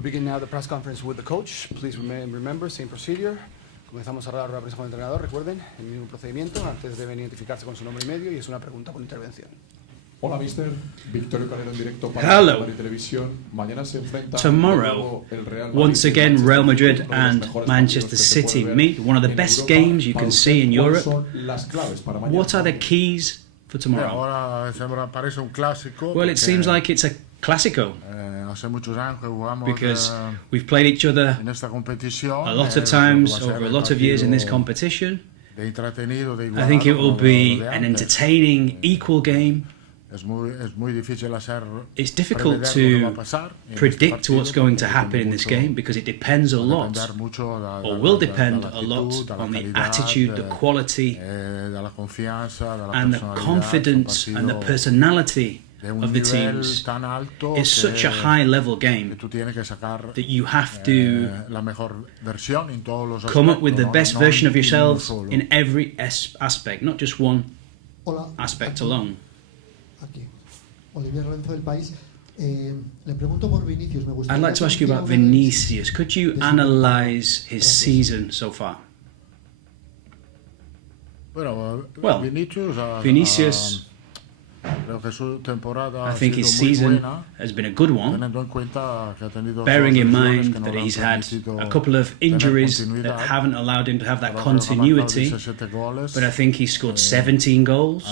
We begin now the press conference with the coach. Please remember, same procedure. Comenzamos ahora la rueda de prensa con el entrenador. Recuerden, el mismo procedimiento. Antes deben identificarse con su nombre y medio y es una pregunta con intervención. Hola, mister. Victorio Calero en directo para Madrid Televisión. Mañana se enfrenta Tomorrow, once again, Real Madrid and Manchester City meet. One of the best games you can see in Europe. What are the keys for tomorrow? Well, it seems like it's a classico. Because we've played each other a lot of times over a lot of years in this competition. I think it will be an entertaining, equal game. It's difficult to predict what's going to happen in this game because it depends a lot, or will depend a lot, on the attitude, the quality, and the confidence and the personality of the teams. It's such a high-level game that you have to come up with the best version of yourselves in every aspect, not just one aspect alone. I'd like to ask you about Vinicius. Could you analyse his season so far? Well, Vinicius, I think his season has been a good one, bearing in mind that he's had a couple of injuries that haven't allowed him to have that continuity, but I think he's scored 17 goals,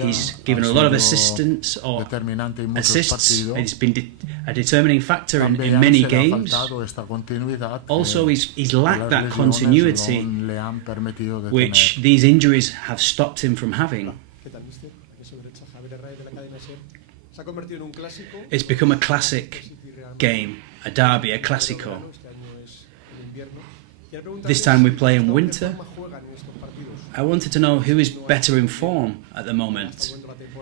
he's given a lot of assistance or assists, he's been a determining factor in many games. Also, he's lacked that continuity, which these injuries have stopped him from having. It's become a classic game, a derby, a classico. This time we play in winter. I wanted to know who is better in form at the moment.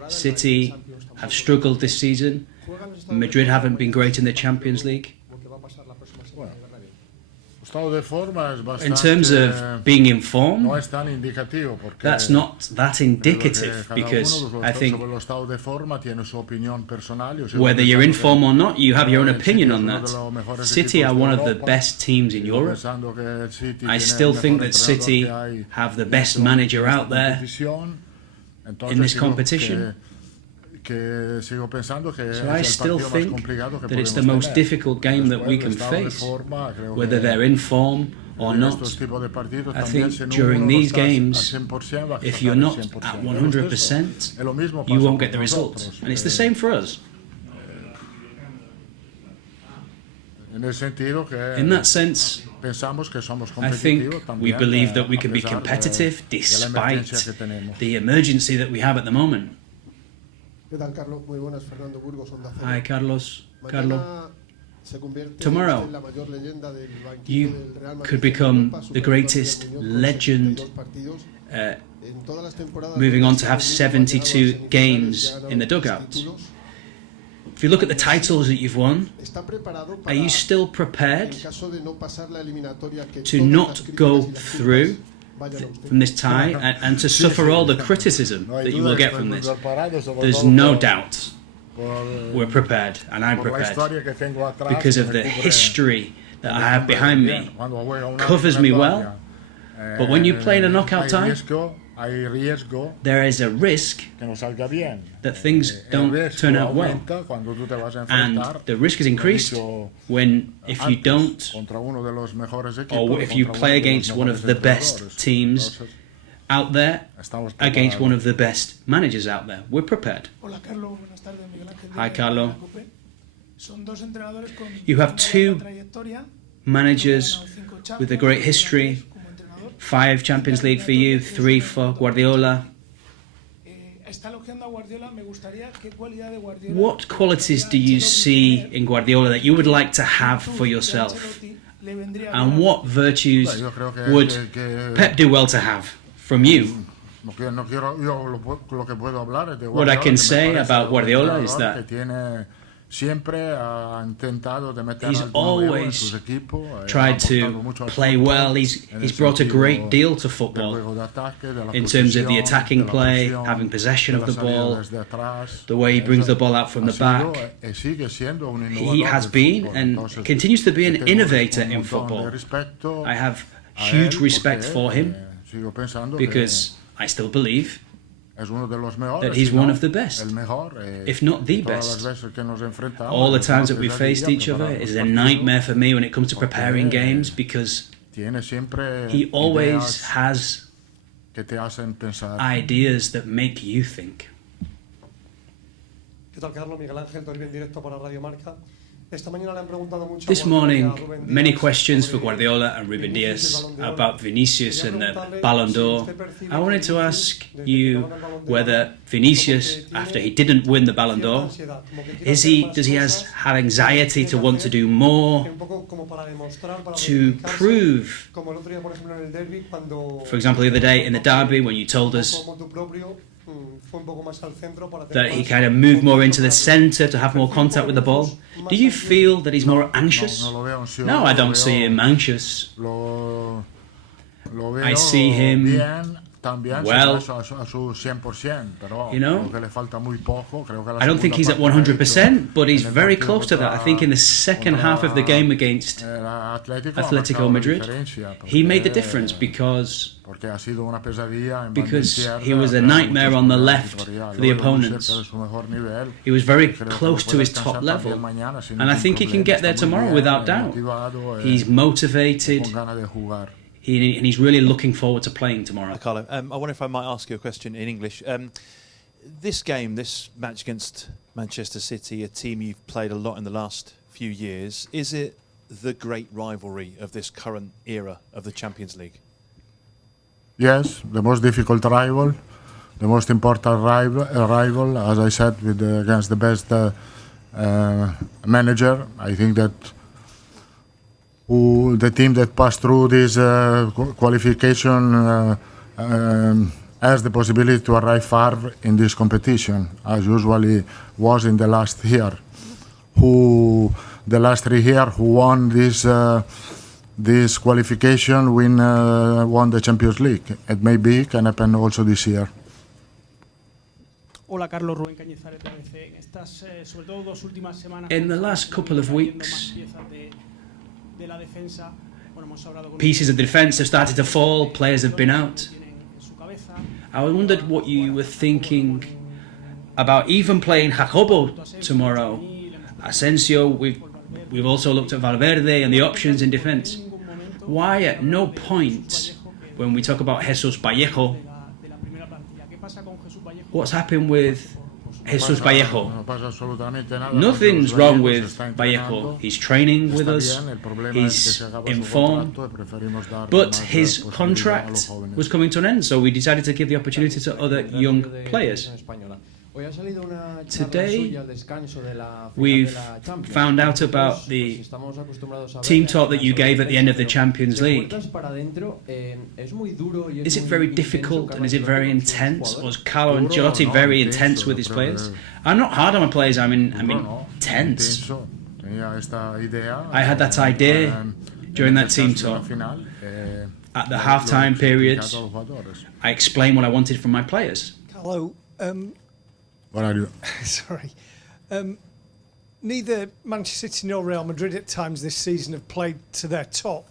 City have struggled this season. Madrid haven't been great in the Champions League. In terms of being in form, that's not that indicative because I think whether you're in form or not, you have your own opinion on that. City are one of the best teams in Europe. I still think that City have the best manager out there in this competition. So I still think that it's the most difficult game that we can face, whether they're in form or not. I think during these games, if you're not at 100%, you won't get the result. And it's the same for us. In that sense, I think we believe that we can be competitive despite the emergency that we have at the moment. Hi, Carlos. Carlo. Tomorrow, you could become the greatest legend, moving on to have 72 games in the dugout. If you look at the titles that you've won, are you still prepared to not go through from this tie and to suffer all the criticism that you will get from this? There's no doubt we're prepared, and I'm prepared, because of the history that I have behind me. Covers me well, but when you play in a knockout tie, there is a risk that things don't turn out well, and the risk is increased if you don't, or if you play against one of the best teams out there, against one of the best managers out there. We're prepared. Hi, Carlo. You have two managers with a great history. 5 Champions League for you, 3 for Guardiola. What qualities do you see in Guardiola that you would like to have for yourself? And what virtues would Pep do well to have from you? What I can say about Guardiola is that He's always tried to play well. He's brought a great deal to football in terms of the attacking play, having possession of the ball, the way he brings the ball out from the back. He has been and continues to be an innovator in football. I have huge respect for him because I still believe that he's one of the best, if not the best. All the times that we faced each other is a nightmare for me when it comes to preparing games, because he always has ideas that make you think. ¿Qué tal, Carlos? Miguel Ángel, en directo para Radio Marca. This morning, many questions for Guardiola and Ruben Dias about Vinicius and the Ballon d'Or. I wanted to ask you whether Vinicius, after he didn't win the Ballon d'Or, does he have anxiety to want to do more, to prove, for example, the other day in the derby when you told us that he kind of moved more into the centre to have more contact with the ball? Do you feel that he's more anxious? No, I don't see him anxious. I see him well, you know, I don't think he's at 100%, but he's very close to that. I think in the second half of the game against Atletico Madrid, he made the difference because he was a nightmare on the left for the opponents. He was very close to his top level, and I think he can get there tomorrow without doubt. He's motivated. And he's really looking forward to playing tomorrow. Carlo, I wonder if I might ask you a question in English. This match against Manchester City, a team you've played a lot in the last few years, is it the great rivalry of this current era of the Champions League? Yes, the most difficult rival, the most important rival, as I said, against the best manager. I think that the team that passed through this qualification has the possibility to arrive far in this competition, as usually was in the last year. The last 3 years who won this qualification won the Champions League. It maybe can happen also this year. Hola, Carlos. Rubén Cañizares de ABC. Estas, sobre todo, 2 últimas semanas. In the last couple of weeks, pieces of the defence have started to fall, players have been out. I wondered what you were thinking about even playing Jacobo tomorrow. Asensio, we've also looked at Valverde and the options in defence. Why at no point, when we talk about Jesus Vallejo, what's happened with Jesus Vallejo? Nothing's wrong with Vallejo. He's training with us, he's informed, but his contract was coming to an end, so we decided to give the opportunity to other young players. Today, we've found out about the team talk that you gave at the end of the Champions League. Is it very difficult and is it very intense? Was Carlo Ancelotti very intense with his players? I'm not hard on my players, I'm intense. I had that idea during that team talk. At the half-time periods, I explained what I wanted from my players. Carlo, what are you? Sorry. Neither Manchester City nor Real Madrid at times this season have played to their top,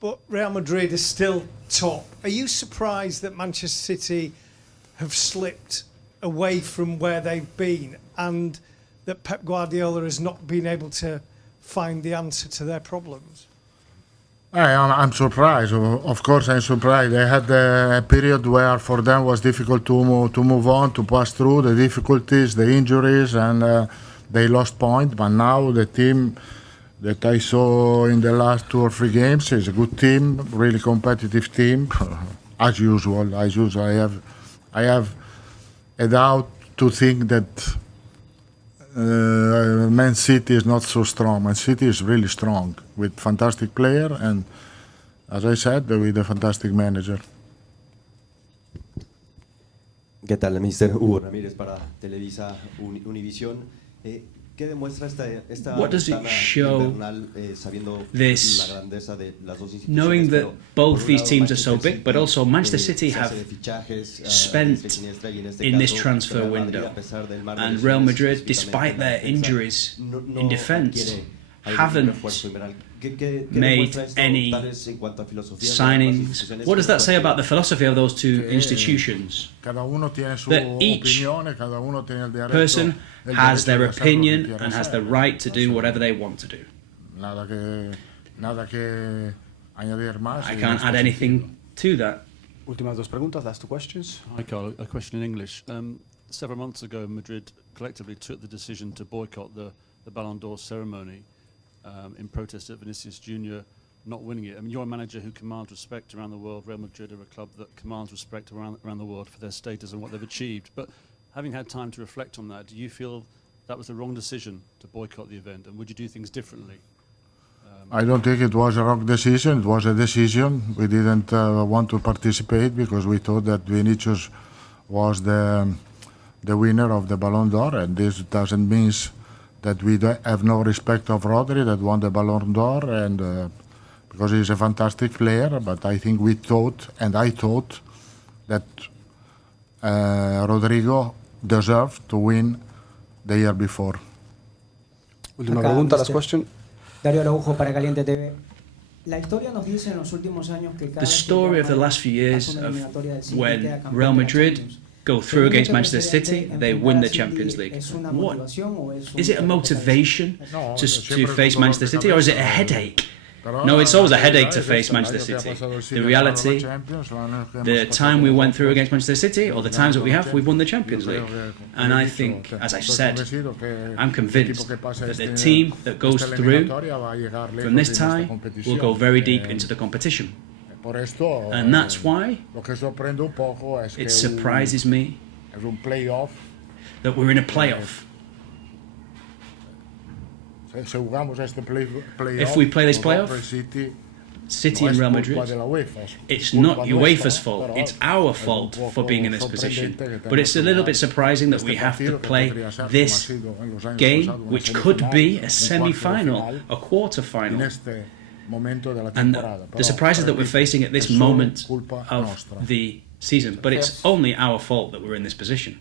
but Real Madrid is still top. Are you surprised that Manchester City have slipped away from where they've been and that Pep Guardiola has not been able to find the answer to their problems? I'm surprised. Of course, I'm surprised. They had a period where for them was difficult to move on, to pass through the difficulties, the injuries, and they lost point. But now the team that I saw in the last 2 or 3 games is a good team, really competitive team, as usual. I have a doubt to think that Man City is not so strong. Man City is really strong with fantastic player and, as I said, with a fantastic manager. ¿Qué tal, Mr. Hugo Ramírez para Televisa Univisión? What does it show, this, knowing that both these teams are so big, but also Manchester City have spent in this transfer window, and Real Madrid, despite their injuries in defence, haven't made any signings? What does that say about the philosophy of those two institutions? That each person has their opinion and has the right to do whatever they want to do. I can't add anything to that. Últimas dos preguntas, last two questions. Hi, Carlo. A question in English. Several months ago, Madrid collectively took the decision to boycott the Ballon D'Or ceremony in protest at Vinicius Jr. not winning it. I mean, you're a manager who commands respect around the world. Real Madrid are a club that commands respect around the world for their status and what they've achieved. But having had time to reflect on that, do you feel that was the wrong decision to boycott the event, and would you do things differently? I don't think it was a wrong decision. It was a decision. We didn't want to participate because we thought that Vinicius was the winner of the Ballon d'Or, and this doesn't mean that we have no respect of Rodri that won the Ballon d'Or, and because he's a fantastic player. But I think we thought, and I thought, that Rodrigo deserved to win the year before. Última pregunta, last question. Dario Araujo para Caliente TV. La historia nos dice en los últimos años que The story of the last few years of when Real Madrid go through against Manchester City, they win the Champions League. What? Is it a motivation to face Manchester City, or is it a headache? No, it's always a headache to face Manchester City. The reality, the time we went through against Manchester City, or the times that we have, we've won the Champions League. And I think, as I've said, I'm convinced that the team that goes through from this tie will go very deep into the competition. And that's why it surprises me that we're in a playoff. If we play this playoff, City and Real Madrid, it's not UEFA's fault, it's our fault for being in this position. But it's a little bit surprising that we have to play this game, which could be a semi-final, a quarter-final. And the surprise is that we're facing at this moment of the season, but it's only our fault that we're in this position.